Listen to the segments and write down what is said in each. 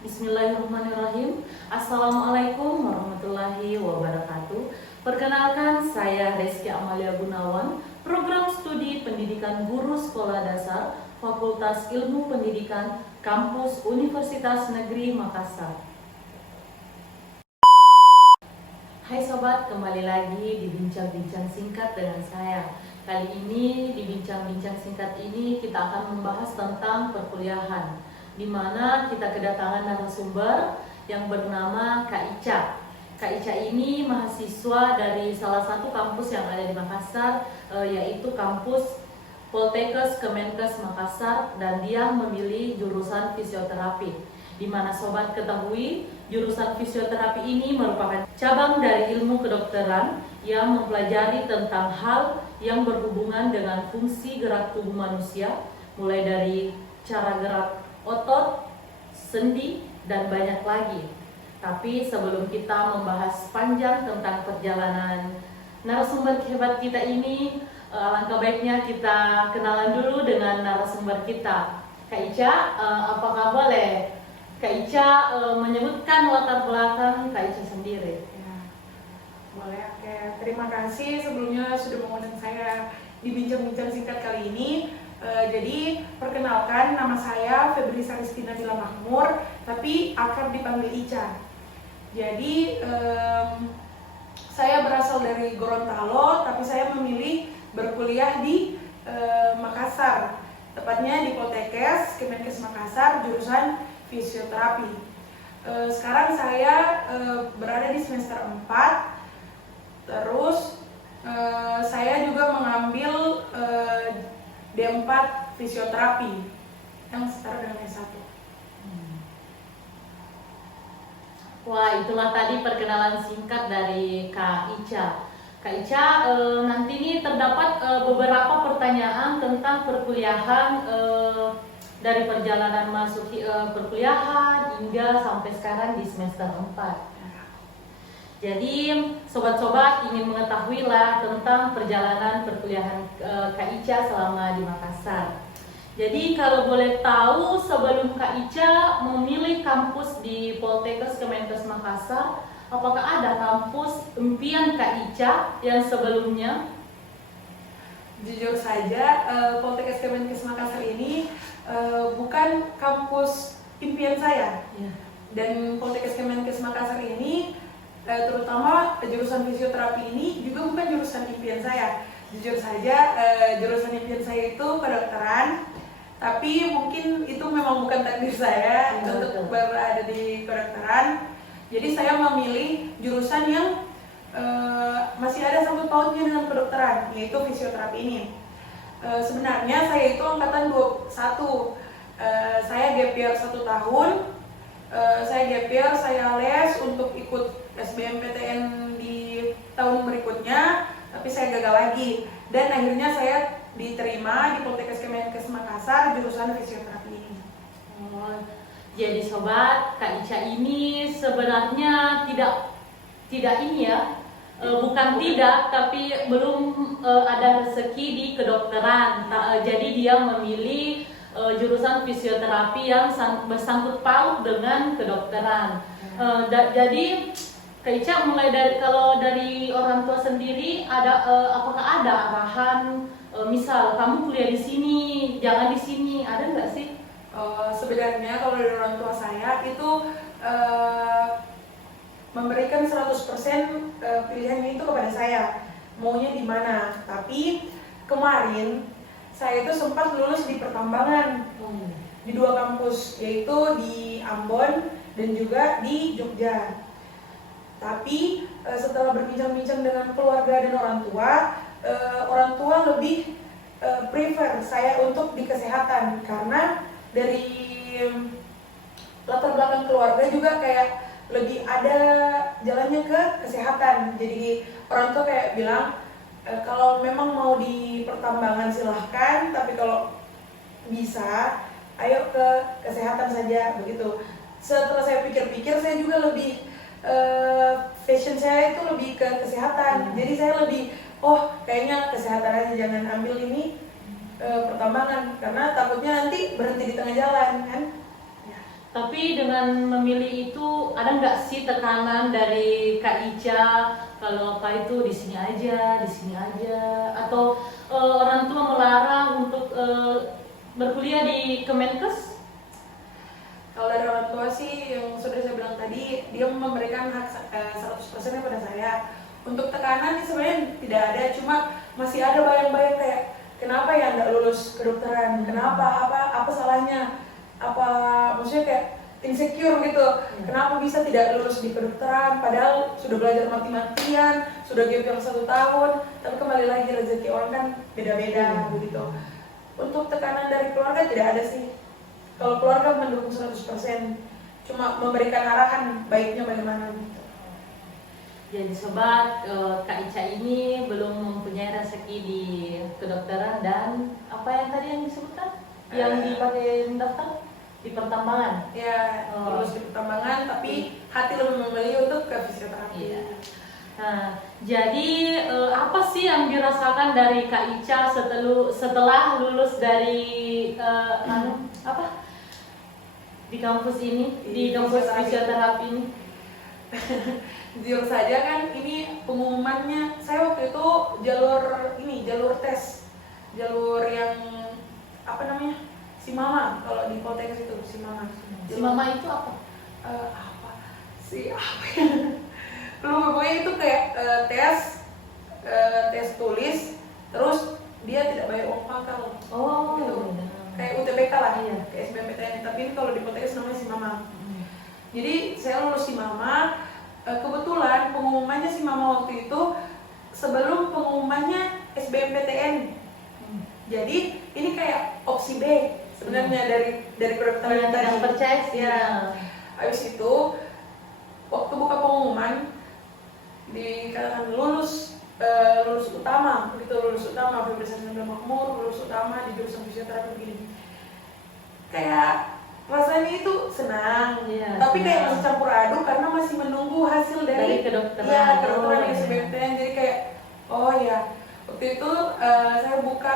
Bismillahirrahmanirrahim. Assalamualaikum warahmatullahi wabarakatuh. Perkenalkan, saya Reski Amalia Gunawan, Program Studi Pendidikan Guru Sekolah Dasar, Fakultas Ilmu Pendidikan, Kampus Universitas Negeri Makassar. Hai sobat, kembali lagi di bincang-bincang singkat dengan saya. Kali ini di bincang-bincang singkat ini kita akan membahas tentang perkuliahan, di mana kita kedatangan narasumber yang bernama Kak Ica. Kak Ica ini mahasiswa dari salah satu kampus yang ada di Makassar, yaitu kampus Poltekkes Kemenkes Makassar, dan dia memilih jurusan fisioterapi. Di mana sobat ketahui, jurusan fisioterapi ini merupakan cabang dari ilmu kedokteran yang mempelajari tentang hal yang berhubungan dengan fungsi gerak tubuh manusia, mulai dari cara gerak otot, sendi, dan banyak lagi. Tapi sebelum kita membahas panjang tentang perjalanan narasumber hebat kita ini, alangkah baiknya kita kenalan dulu dengan narasumber kita. Kak Ica, apakah boleh Kak Ica menyebutkan latar belakang Kak Ica sendiri? Ya, boleh. Oke, terima kasih sebelumnya sudah mengundang saya di bincang-bincang singkat kali ini. Jadi perkenalkan, nama saya Febri Saristina Dila Mahmur, tapi akrab dipanggil Ica. Jadi saya berasal dari Gorontalo, tapi saya memilih berkuliah di Makassar, tepatnya di Poltekkes Kemenkes Makassar, jurusan fisioterapi. Sekarang saya berada di semester 4. Terus saya juga mengambil D4 fisioterapi yang setara dengan S1. Wah, itulah tadi perkenalan singkat dari Kak Ica. Kak Ica, nanti ini terdapat beberapa pertanyaan tentang perkuliahan, dari perjalanan masuk perkuliahan hingga sampai sekarang di semester 4. Jadi sobat-sobat ingin mengetahui lah tentang perjalanan perkuliahan Kak Ica selama di Makassar. Jadi kalau boleh tahu, sebelum Kak Ica memilih kampus di Poltekkes Kemenkes Makassar, apakah ada kampus impian Kak Ica yang sebelumnya? Jujur saja, Poltekkes Kemenkes Makassar ini bukan kampus impian saya. Ya. Dan Poltekkes Kemenkes Makassar ini, terutama jurusan fisioterapi ini juga bukan jurusan impian saya. Jujur saja, jurusan impian saya itu kedokteran, tapi mungkin itu memang bukan takdir saya untuk berada di kedokteran. Jadi saya memilih jurusan yang masih ada sangkut pautnya dengan kedokteran, yaitu fisioterapi ini. Sebenarnya saya itu angkatan 21. Saya gap year 1 tahun. Saya gap year, saya les untuk ikut SBMPTN di tahun berikutnya, tapi saya gagal lagi. Dan akhirnya saya diterima di Poltekkes Kemenkes Makassar jurusan fisioterapi ini. Oh, jadi sobat, Kak Ica ini sebenarnya tidak ini ya, bukan tidak, tapi belum ada rezeki di kedokteran. Jadi dia memilih jurusan fisioterapi yang bersangkut paut dengan kedokteran. Jadi Kak Ica, mulai dari, kalau dari orang tua sendiri, apakah ada arahan, misal kamu kuliah di sini, jangan di sini, ada nggak sih? Sebenarnya kalau dari orang tua saya itu memberikan 100% pilihannya itu kepada saya, maunya di mana. Tapi kemarin saya itu sempat lulus di pertambangan di 2 kampus, yaitu di Ambon dan juga di Jogja. Tapi setelah berbincang-bincang dengan keluarga dan orang tua lebih prefer saya untuk di kesehatan, karena dari latar belakang keluarga juga kayak lebih ada jalannya ke kesehatan. Jadi orang tua kayak bilang, kalau memang mau di pertambangan silahkan, tapi kalau bisa ayo ke kesehatan saja, begitu. Setelah saya pikir-pikir, saya juga lebih fashion saya itu lebih ke kesehatan. Jadi saya lebih, kayaknya kesehatan aja, jangan ambil ini pertambangan, karena takutnya nanti berhenti di tengah jalan kan. Tapi dengan memilih itu ada nggak sih tekanan dari Kak Ica kalau apa itu di sini aja, atau orang tua melarang untuk berkuliah di Kemenkes? Kalau dari orang tua sih yang sudah saya bilang tadi, dia memberikan hak 100% kepada saya. Untuk tekanan sih sebenarnya tidak ada, cuma masih ada bayang-bayang kayak kenapa ya nggak lulus kedokteran, kenapa, apa salahnya, apa maksudnya kayak insecure gitu, kenapa bisa tidak lulus di kedokteran padahal sudah belajar mati-matian, sudah gap yang 1 tahun, tapi kembali lagi rezeki orang kan beda-beda begitu. Untuk tekanan dari keluarga tidak ada sih. Kalau keluarga mendukung 100%, cuma memberikan arahan baiknya bagaimana gitu. Jadi sobat, Kak Ica ini belum mempunyai rezeki di kedokteran dan apa yang tadi yang disebutkan? Yang dipakai daftar? Di pertambangan? Ya, lulus di pertambangan, tapi hati lebih memilih untuk ke fisioterapi. Iya. Nah, jadi apa sih yang dirasakan dari Kak Ica setelah lulus dari di kampus ini, di kampus fisioterapi ini? Jujur saja kan ini pengumumannya, saya waktu itu jalur tes, jalur yang apa namanya, Simama, kalau di Poltekkes itu Simama. Simama itu apa? Apa ya? Belum, pokoknya itu kayak tes tulis, terus dia tidak bayar uang pangkal. Oh, gitu. iya. Kayak UTBK lah, Iya. kayak SBMPTN, tapi ini kalau di Poltekkes namanya Simama. Jadi saya lulus Simama, kebetulan pengumumannya Simama waktu itu sebelum pengumumannya SBMPTN. Jadi ini kayak opsi B sebenarnya dari kedokteran tadi. Yang percaya sih. Ya. Habis itu waktu buka pengumuman dikatakan lulus utama, begitu, lulus utama Universitas Islam Makmur, lulus utama di jurusan fisioterapi begini. Kayak rasanya itu senang, Iya, tapi kayak senang. masih campur aduk karena masih menunggu hasil dari kedokteran. ya, kedokteran Oh, SBMPTN. Jadi kayak oh ya, waktu itu saya buka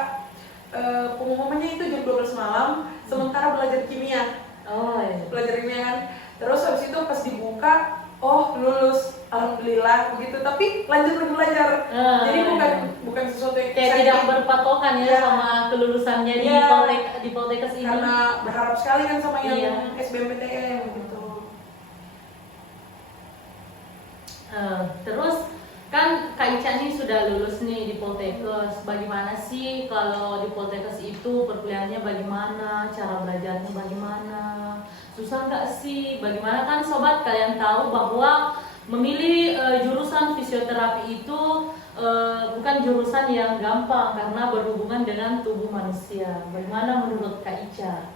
pengumumannya itu jam 12 malam, sementara belajar kimia. Oh, iya. Belajar kimia kan. Terus habis itu pas dibuka, oh lulus, alhamdulillah begitu. Tapi lanjut lagi belajar. Jadi bukan sesuatu yang Kayak tidak berpatokan ya, sama kelulusannya di Poltekkes ini. Karena berharap sekali kan sama yang Iya. SBMPTN gitu. Terus kan Kak Ica nih sudah lulus nih di Poltekkes. Bagaimana sih kalau di Poltekkes itu perkuliahannya bagaimana, cara belajarnya bagaimana? Susah nggak sih? Bagaimana kan sobat, kalian tahu bahwa memilih jurusan fisioterapi itu bukan jurusan yang gampang karena berhubungan dengan tubuh manusia. Bagaimana menurut Kak Ica?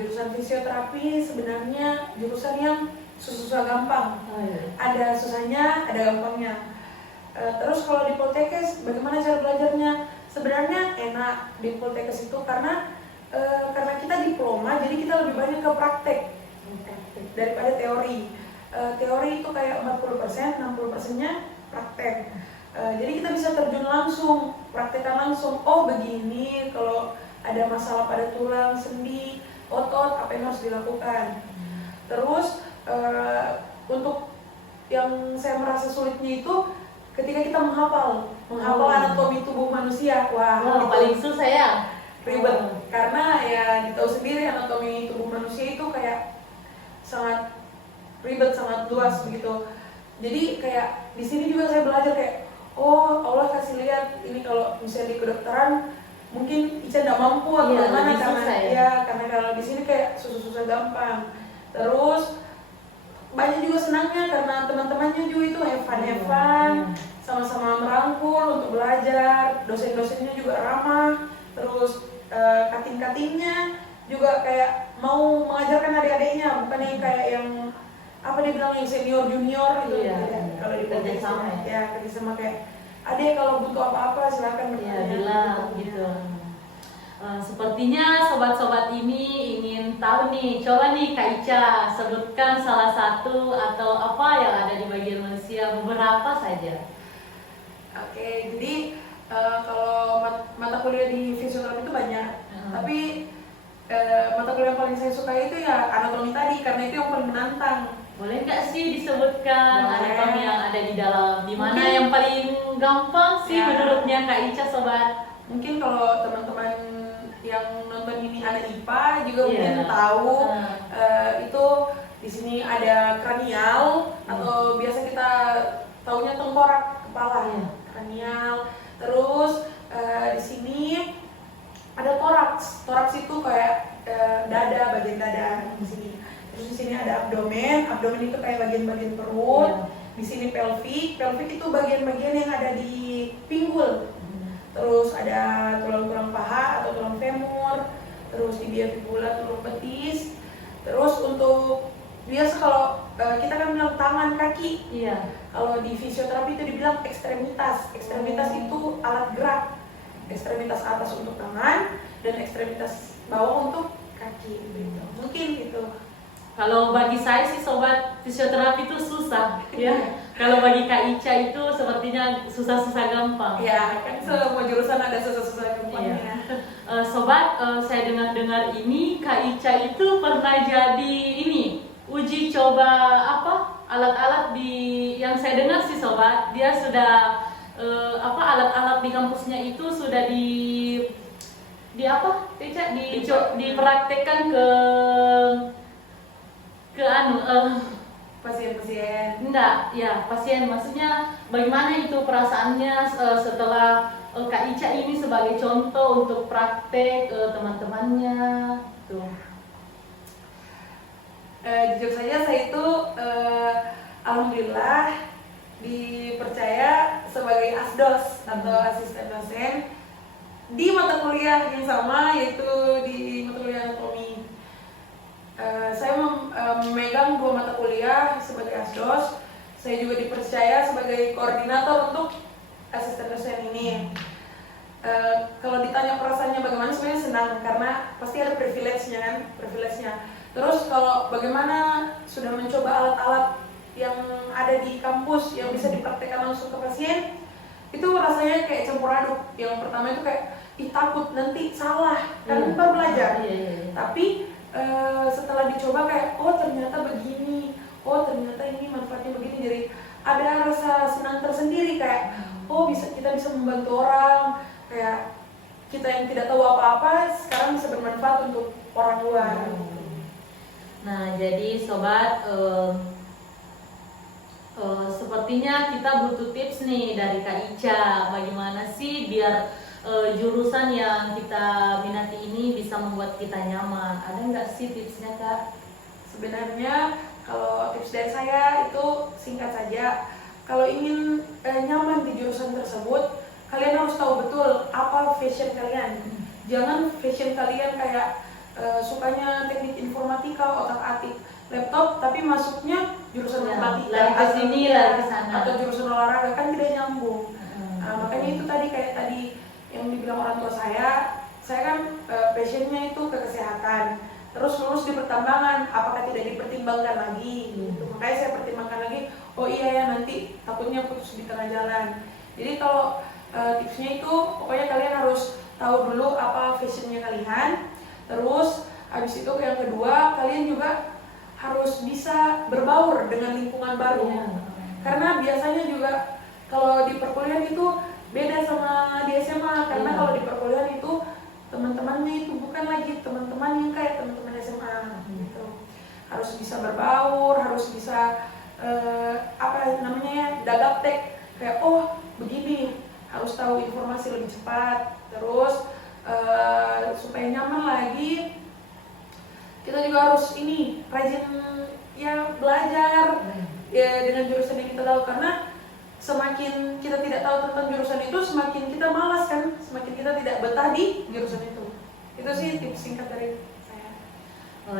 Jurusan fisioterapi sebenarnya jurusan yang susah gampang. Ada susahnya, ada gampangnya. Terus kalau di Poltekkes, bagaimana cara belajarnya? Sebenarnya enak di Poltekkes itu karena kita diploma, jadi kita lebih banyak ke praktek daripada teori. Teori itu kayak 40%, 60%-nya praktek. Jadi kita bisa terjun langsung, praktekkan langsung. Oh begini, kalau ada masalah pada tulang, sendi, otot, apa yang harus dilakukan. Terus untuk yang saya merasa sulitnya itu ketika kita menghafal anatomi tubuh manusia. Wah, itu paling susah ya. ribet. Karena ya ditahu sendiri anatomi tubuh manusia itu kayak sangat ribet, sangat luas begitu. Jadi kayak di sini juga saya belajar kayak, oh Allah kasih lihat ini kalau misalnya di kedokteran mungkin Ica nggak mampu atau gimana karena kalau di sini kayak susah-susah gampang. Terus banyak juga senangnya karena teman-temannya juga itu have fun, sama-sama merangkul untuk belajar, dosen-dosennya juga ramah, terus kating-katingnya juga kayak mau mengajarkan adik-adiknya, bukan yang kayak yang apa dia bilang yang senior junior gitu. Kalau di kerjasama ya kerjasama kayak adik kalau butuh apa-apa silakan bilang gitu. Sepertinya sobat-sobat ini ingin tahu nih, coba nih Kak Ica sebutkan salah satu atau apa yang ada di bagian manusia, beberapa saja. Oke, jadi kalau mata kuliah di fisioterapi itu banyak, tapi mata kuliah yang paling saya suka itu ya anatomi tadi, karena itu yang paling menantang. Boleh nggak sih disebutkan Boleh. anatomi yang ada di dalam? Di mana Mungkin- yang paling gampang sih Ya. menurutnya Kak Ica, sobat? Mungkin kalau teman-teman yang nonton ini anak IPA juga Iya. mungkin tahu Ah. itu di sini ada kranial atau biasa kita taunya tengkorak kepala. Iya. Kranial. Terus di sini ada toraks. Toraks itu kayak dada, bagian dada di sini. Terus di sini ada abdomen. Abdomen itu kayak bagian-bagian perut. Iya. Di sini pelvic. Pelvic itu bagian-bagian yang ada di pinggul. Terus ada tulang-tulang paha atau tulang femur, terus tibia fibula, tulang betis. Terus untuk biasa kalau kita kan bilang tangan, kaki. Iya. Kalau di fisioterapi itu dibilang ekstremitas. Ekstremitas itu alat gerak. Ekstremitas atas untuk tangan dan ekstremitas bawah untuk kaki. Gitu. Mungkin gitu. Kalau bagi saya sih sobat, fisioterapi itu susah ya. Kalau bagi Kak Ica itu sepertinya susah-susah gampang. Ya kan semua jurusan ada susah-susah gampangnya. Sobat, saya dengar-dengar ini Kak Ica itu pernah jadi ini uji coba apa alat-alat di yang saya dengar sih sobat, dia sudah alat-alat di kampusnya itu sudah di apa Ica dipraktekkan ke Pasien-pasien. enggak, ya pasien, maksudnya bagaimana itu perasaannya setelah Kak Ica ini sebagai contoh untuk praktek teman-temannya tuh. Jujur saja saya itu alhamdulillah dipercaya sebagai asdos atau asisten dosen di mata kuliah yang sama, yaitu di mata kuliah anatomi. Saya memegang 2 mata kuliah sebagai asdos. Saya juga dipercaya sebagai koordinator untuk asisten dosen ini. Kalau ditanya perasaannya bagaimana, sebenarnya senang karena pasti ada privilege-nya kan, privilege-nya. Terus kalau bagaimana sudah mencoba alat-alat yang ada di kampus yang bisa dipraktekkan langsung ke pasien, itu rasanya kayak campur aduk. Yang pertama itu kayak takut nanti salah, kan baru belajar. Iya. Tapi setelah dicoba kayak oh ternyata begini, oh ternyata ini manfaatnya begini, jadi ada rasa senang tersendiri kayak oh kita bisa membantu orang, kayak kita yang tidak tahu apa-apa sekarang bisa bermanfaat untuk orang luar. Nah, jadi sobat, sepertinya kita butuh tips nih dari Kak Ica, bagaimana sih biar jurusan yang kita minati ini bisa membuat kita nyaman. Ada nggak sih tipsnya, Kak? Sebenarnya kalau tips dari saya itu singkat saja. Kalau ingin nyaman di jurusan tersebut, kalian harus tahu betul apa passion kalian. Jangan passion kalian kayak sukanya teknik informatika, otak-atik laptop, tapi masuknya jurusan matematika, lari ke sini, lari ke sana, atau jurusan olahraga, kan tidak nyambung. Makanya itu tadi kayak tadi yang dibilang orang tua saya kan passionnya itu ke kesehatan. Terus lulus di pertambangan, apakah tidak dipertimbangkan lagi? Gitu. Makanya saya pertimbangkan lagi. Oh iya ya, nanti takutnya putus di tengah jalan. Jadi kalau tipsnya itu pokoknya kalian harus tahu dulu apa passionnya kalian. Terus habis itu yang kedua, kalian juga harus bisa berbaur dengan lingkungan baru. Karena biasanya juga kalau di perkuliahan itu beda sama di SMA, karena kalau di perkuliahan itu teman-temannya itu bukan lagi teman-teman yang kayak teman-teman SMA gitu. Harus bisa berbaur, harus bisa dagaptek, kayak oh begini, harus tahu informasi lebih cepat. Terus supaya nyaman lagi, kita juga harus rajin ya belajar ya dengan jurusan yang kita tahu, karena semakin kita tidak tahu tentang jurusan itu, semakin kita malas kan, semakin kita tidak betah di jurusan itu. Itu sih tips singkat dari saya.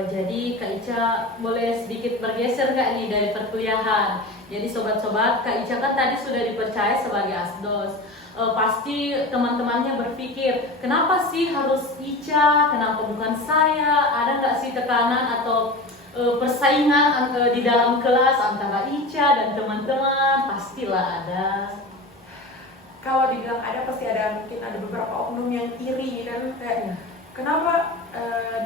Jadi Kak Ica boleh sedikit bergeser nggak nih dari perkuliahan? Jadi sobat-sobat, Kak Ica kan tadi sudah dipercaya sebagai asdos. Pasti teman-temannya berpikir, kenapa sih harus Ica, kenapa bukan saya? Ada nggak sih tekanan atau persaingan di dalam kelas antara Ica dan teman-teman? Pastilah ada. Kalau dibilang ada, pasti ada. Mungkin ada beberapa oknum yang iri kan, kayak kenapa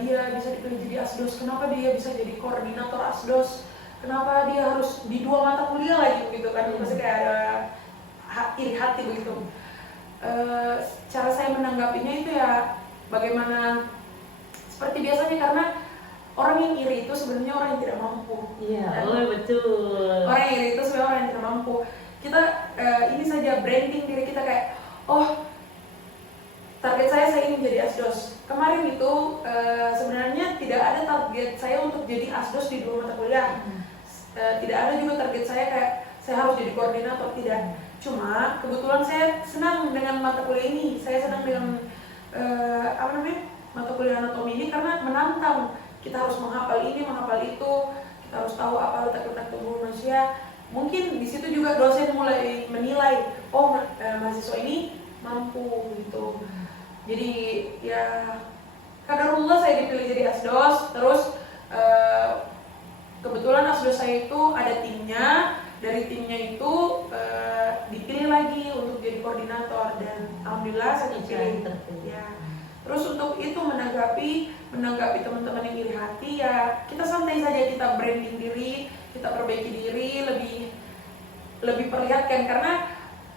dia dipilih jadi asdos, kenapa dia bisa jadi koordinator asdos, kenapa dia harus di 2 mata kuliah lagi gitu kan, pasti kayak ada iri hati begitu. Cara saya menanggapinya itu ya bagaimana seperti biasanya, karena orang yang iri itu sebenarnya orang yang tidak mampu. Iya, betul. Orang yang iri itu sebenarnya orang yang tidak mampu. Kita ini saja branding diri kita kayak, oh target saya ingin jadi asdos. Kemarin itu sebenarnya tidak ada target saya untuk jadi asdos di 2 mata kuliah. Tidak ada juga target saya kayak saya harus jadi koordinator, tidak. Cuma kebetulan saya senang dengan mata kuliah ini. Saya senang dengan mata kuliah anatomi ini karena menantang. Kita harus menghafal ini, menghafal itu. Kita harus tahu apa letak-letak tubuh manusia. Mungkin di situ juga dosen mulai menilai, oh mahasiswa ini mampu gitu. Jadi ya kadarullah saya dipilih jadi asdos. Terus kebetulan asdos saya itu ada timnya. Dari timnya itu dipilih lagi untuk jadi koordinator, dan alhamdulillah saya terpilih. Ya. Terus untuk itu menanggapi teman-teman yang iri hati, ya kita santai saja, kita branding diri, kita perbaiki diri, lebih perlihatkan, karena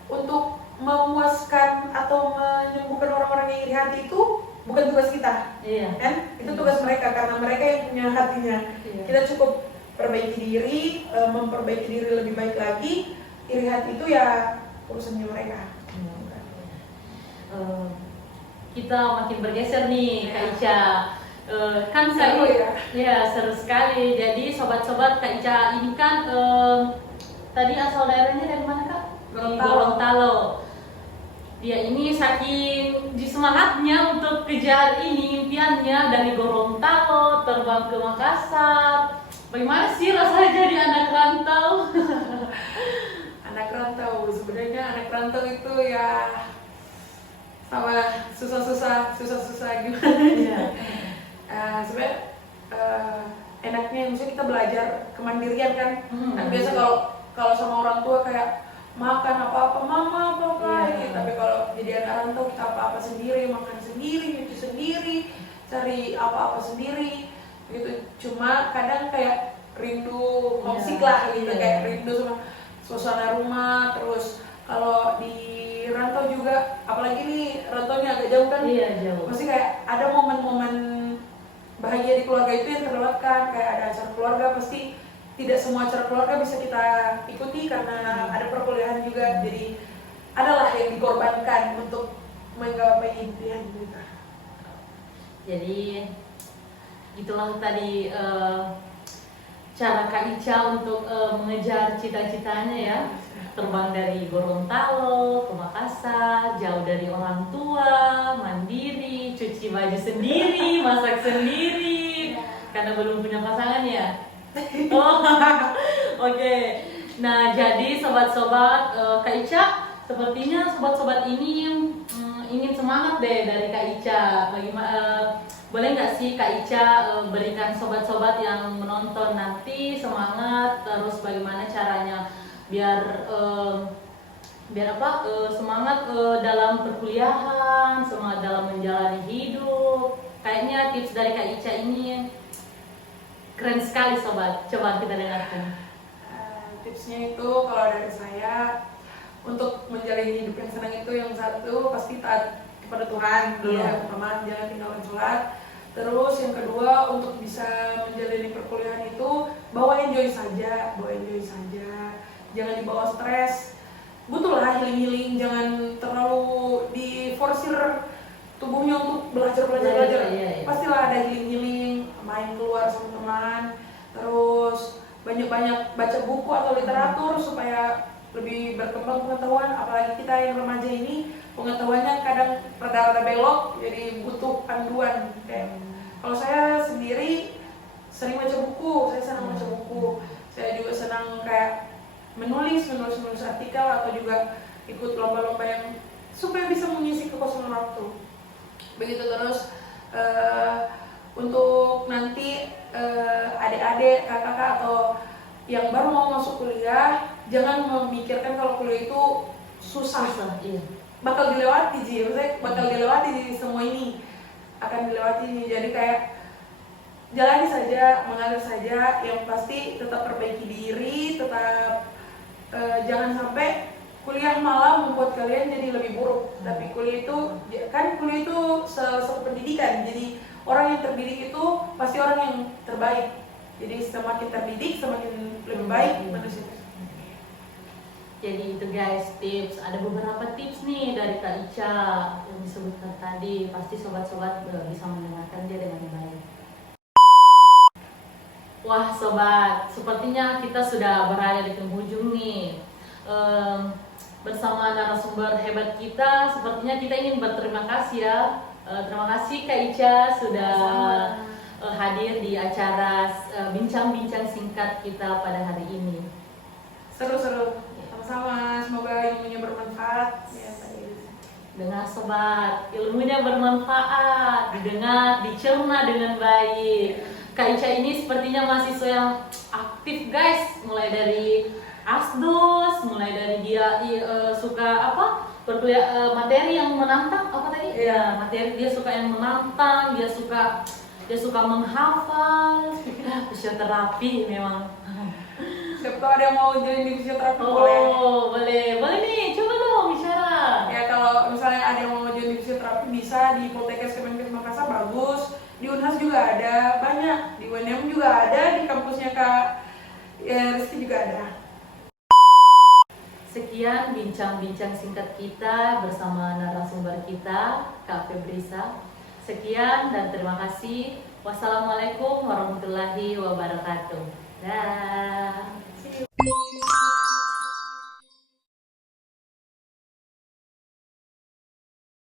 untuk memuaskan atau menyembuhkan orang-orang yang iri hati itu bukan tugas kita, kan? Itu tugas mereka karena mereka yang punya hatinya. Kita cukup perbaiki diri, memperbaiki diri lebih baik lagi. Iri hati itu ya urusannya mereka. Kita makin bergeser nih, Kak Ica. Kan seru ya seru sekali. Jadi sobat-sobat, Kak Ica ini kan tadi asal daerahnya dari mana, Kak? Gorontalo. Dia ini saking semangatnya untuk kejar ini impiannya, dari Gorontalo terbang ke Makassar. Bagaimana sih rasanya jadi anak rantau? Anak rantau, sebenarnya anak rantau itu ya sama susah-susah gimana? Sebenarnya enaknya maksudnya kita belajar kemandirian kan. Kan biasa kalau sama orang tua kayak makan apa-apa mama papa gitu. Tapi kalau jadi anak rantau kita apa-apa sendiri, makan sendiri, nyuci sendiri, cari apa-apa sendiri gitu. Cuma kadang kayak rindu homesick lah gitu, kayak rindu sama suasana rumah. Terus kalau di rantau juga, apalagi nih rantaunya agak jauh kan, jauh. Pasti kayak ada momen-momen bahagia di keluarga itu yang terlewatkan. Kayak ada acara keluarga, pasti tidak semua acara keluarga bisa kita ikuti karena ada perkuliahan juga. Jadi adalah yang dikorbankan untuk menggapai impian kita. Jadi itulah tadi cara Kak Ica untuk mengejar cita-citanya ya. Terbang dari Gorontalo ke Makassar, jauh dari orang tua, mandiri, cuci baju sendiri, masak sendiri, karena belum punya pasangan ya. Oh, oke. Nah, jadi sobat-sobat, Kak Ica, sepertinya sobat-sobat ini ingin semangat deh dari Kak Ica. Bagaimana? Boleh nggak sih Kak Ica berikan sobat-sobat yang menonton nanti semangat, terus bagaimana caranya biar semangat dalam perkuliahan, semangat dalam menjalani hidup. Kayaknya tips dari Kak Ica ini keren sekali sobat. Coba kita dengarkan. Tipsnya itu kalau dari saya, untuk menjalani hidup yang senang itu yang satu pasti taat kepada Tuhan dulu, yang pertama jangan tinggalkan sholat. Terus yang kedua, untuk bisa menjalani perkuliahan itu bawa enjoy saja, jangan dibawa stres. Butuhlah healing, jangan terlalu diforsir tubuhnya untuk belajar. Pastilah ada healing, main keluar sama teman, terus banyak-banyak baca buku atau literatur supaya lebih berkembang pengetahuan. Apalagi kita yang remaja ini pengetahuannya kadang rada-rada belok, jadi butuh panduan. Kalau saya sendiri sering baca buku, saya senang baca buku. Saya juga senang kayak menulis artikel atau juga ikut lomba-lomba yang supaya bisa mengisi kekosongan waktu. Begitu. Terus untuk nanti adik-adik, kakak-kakak atau yang baru mau masuk kuliah, jangan memikirkan kalau kuliah itu susah. Bakal dilewati semua ini akan dilewati. Jadi kayak jalani saja, mengalir saja, yang pasti tetap perbaiki diri, tetap jangan sampai kuliah malah membuat kalian jadi lebih buruk. Tapi kuliah itu satu pendidikan, jadi orang yang terdidik itu pasti orang yang terbaik. Jadi semakin terdidik semakin lebih baik manusia. Jadi itu guys tips, ada beberapa tips nih dari Kak Ica yang disebutkan tadi, pasti sobat-sobat bisa mendengarkan dia dengan baik. Wah sobat, sepertinya kita sudah berada di penghujung nih. Bersama narasumber hebat kita, sepertinya kita ingin berterima kasih ya. Terima kasih Kak Ica sudah hadir di acara bincang-bincang singkat kita pada hari ini. Seru-seru. Sama-sama, semoga ilmunya bermanfaat. Ya, Dengar sobat, ilmunya bermanfaat, didengar, dicerna dengan baik. Kak Ica ini sepertinya mahasiswa yang aktif guys, mulai dari asdos, mulai dari dia suka materi yang menantang apa tadi? Ya, materi dia suka yang menantang, dia suka menghafal. Fisioterapi memang. Siapa tahu ada yang mau jadi di fisioterapi boleh nih, coba dong bicara. Ya kalau misalnya ada yang mau jadi fisioterapi bisa di Poltekkes Kemenkes Makassar bagus, di Unhas juga ada banyak, di UNM juga ada, di kampusnya Kak Rizky juga ada. Sekian bincang-bincang singkat kita bersama narasumber kita Kak Febrisa. Sekian dan terima kasih. Wassalamualaikum warahmatullahi wabarakatuh. Dah. See you.